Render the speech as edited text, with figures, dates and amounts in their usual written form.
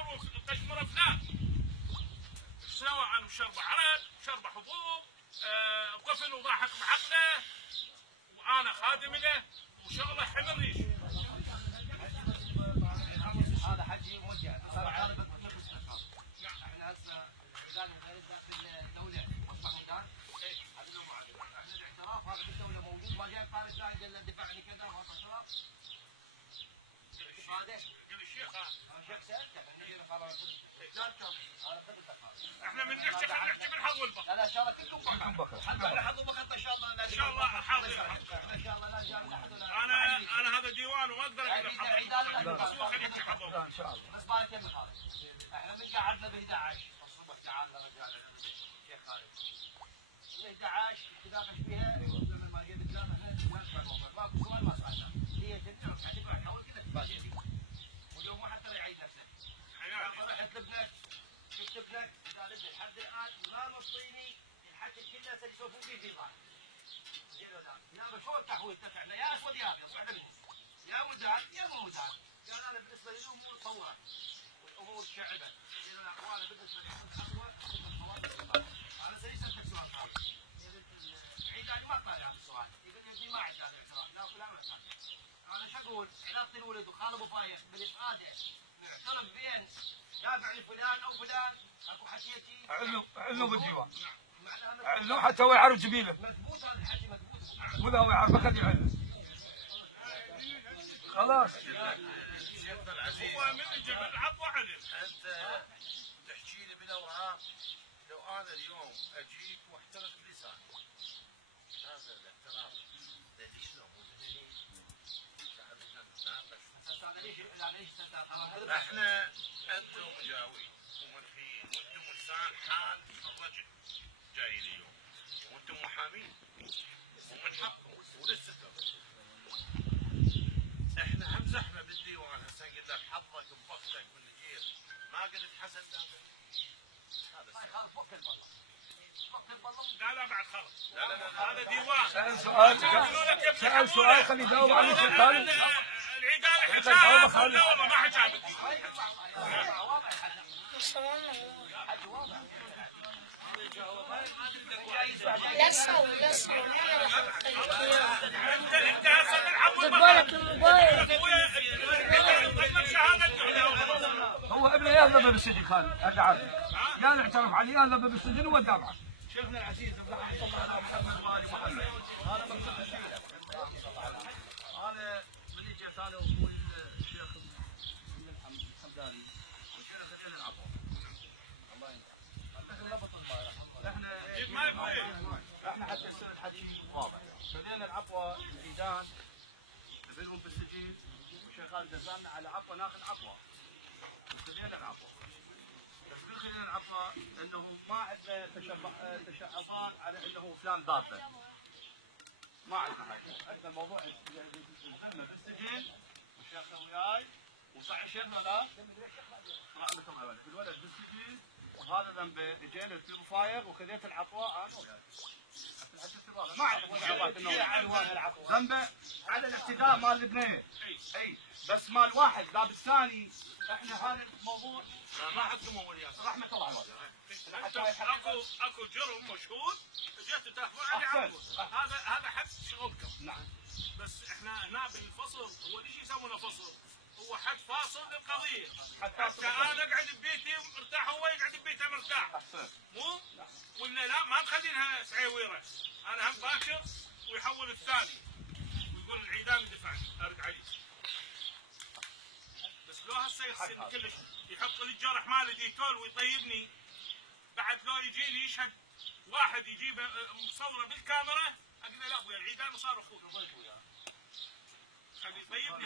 تشمر وتشمر فلان. سواء انا مشربه عرق، مشربه حبوب، طفل وضاحك بعقله وانا خادم له وشغله حمل ريش. هذا حكي موجه بس هذا بس احنا هسه الميدان غير داخل الدوله مصلحه ميدان هذا له معادله احنا الاعتراف هذا بالدوله موجود ما جاي طالب لا قال له دفع عني كذا ما اعتراف هذا قال الشيخ الشيخ سالته احنا نجي خلاص لا انا خذتك هذا احنا من نحكي من حظ البقر. لا ان شاء الله كلكم بقر حتى حظ البقر ان شاء الله ان شاء الله حاضر ان شاء الله لا جاب احد انا هذا ديوان وما اقدر اقول حظ ان شاء الله بس ما نكمل هذا احنا من قعدنا ب 11 الصبح تعالنا رجعنا الشيخ خالد من 11 تناقش فيها لما ما جيت كلام احنا ماكو سؤال ما سالنا هي تنعم حتبقى حول كذا تبادل واليوم واحد ترى يعيد نفسه رحت لابنك شفت ابنك قال ابني لحد الان ما مصيني الحكي كله سيسولفون فيه في ظاهر زين ولا لا شو التحويل تفعله يا اسود يا ابيض واحنا بالنسبه يا ودان يا مو ودان قال انا بالنسبه لي الامور متطوره والامور شعبه زين ولا وانا بالنسبه لي خطوه انا سيسالتك سؤال ثاني العيد انا ما طالع هذا السؤال يقول لي ابني ما عندي هذا الاعتراف لا فلان ولا فلان انا شو اقول علاقه الولد وخال ابو فايق بالافاده معترف بين تابع لفلان او فلان اكو حكيتي علو بالديوان علو حتى هو يعرف جبينه مضبوط هذا الحكي مضبوط مو هو يعرف خليه يعلم خلاص شيخنا العزيز هو من جبل عطوه عدل انت تحكي لي بالاوهام لو انا اليوم اجيك واحترق لساني هذا الاعتراف ليش لو مو احنا انتم مجاوين ومنفيين وانتم لسان حال الرجل جاي اليوم وانتم محامين ومن حقكم ولسه احنا هم زحمه بالديوان هسه قلت لك حظك بوقتك بالنجير ما قلت حسن دافع هذا خالص وقت البلط وقت البلط لا بعد خلص لا هذا ديوان سأل سؤال خليه يجاوب عليه الشيخ خالد العيدان حكاها لا والله ما حكاها بدي لا سوي انت هسه تلعب جبالك الموبايل هو ابنه يهذب بالسجن خالد انا عارف يا نعترف عليه يهذب بالسجن ووداه شيخنا العزيز اللهم صل على محمد وال محمد هذا مقصود الشيخ انا من جيت انا واخوي الشيخ الحمداني وشيخ خلينا العفو الله ينفع احنا حتى يصير الحكي واضح خلينا العفو الميدان نبلهم بالسجين والشيخ خالد دزلنا على عفو ناخذ عفو خلينا العفو بس خلينا العفو انه ما عندنا تشعبات على انه فلان ضابه ما عندنا هاي عندنا الموضوع نزلنا بالسجن والشيخ وياي وصح شيخنا لا الولد بالسجن وهذا ذنبه اجينا في مفايق وخذيت العطواء انا وياي ما عندنا ذنبه على الاعتداء مال البنيه اي بس مال واحد لا بالثاني احنا هذا الموضوع ما عندكم اولياء رحمه الله عليه اكو جرم مشهود جيتوا تاخذون عليه عفو هذا حق شغلكم نعم بس احنا هنا بالفصل هو ليش يسمونه فصل؟ هو حد فاصل للقضيه حتى انا اقعد ببيتي مرتاح هو يقعد ببيته مرتاح مو؟ ولا لا ما تخلينها سعيويره انا هم باكر ويحول الثاني ويقول العيدان يدفعني ارد عليه بس لو هسه يغسلني كلش يحط لي الجرح مالي ديتول ويطيبني بعد لو يجي لي يشهد واحد يجيب مصوره بالكاميرا اقول له لا ابويا العيدان صار اخوي خلي يطيبني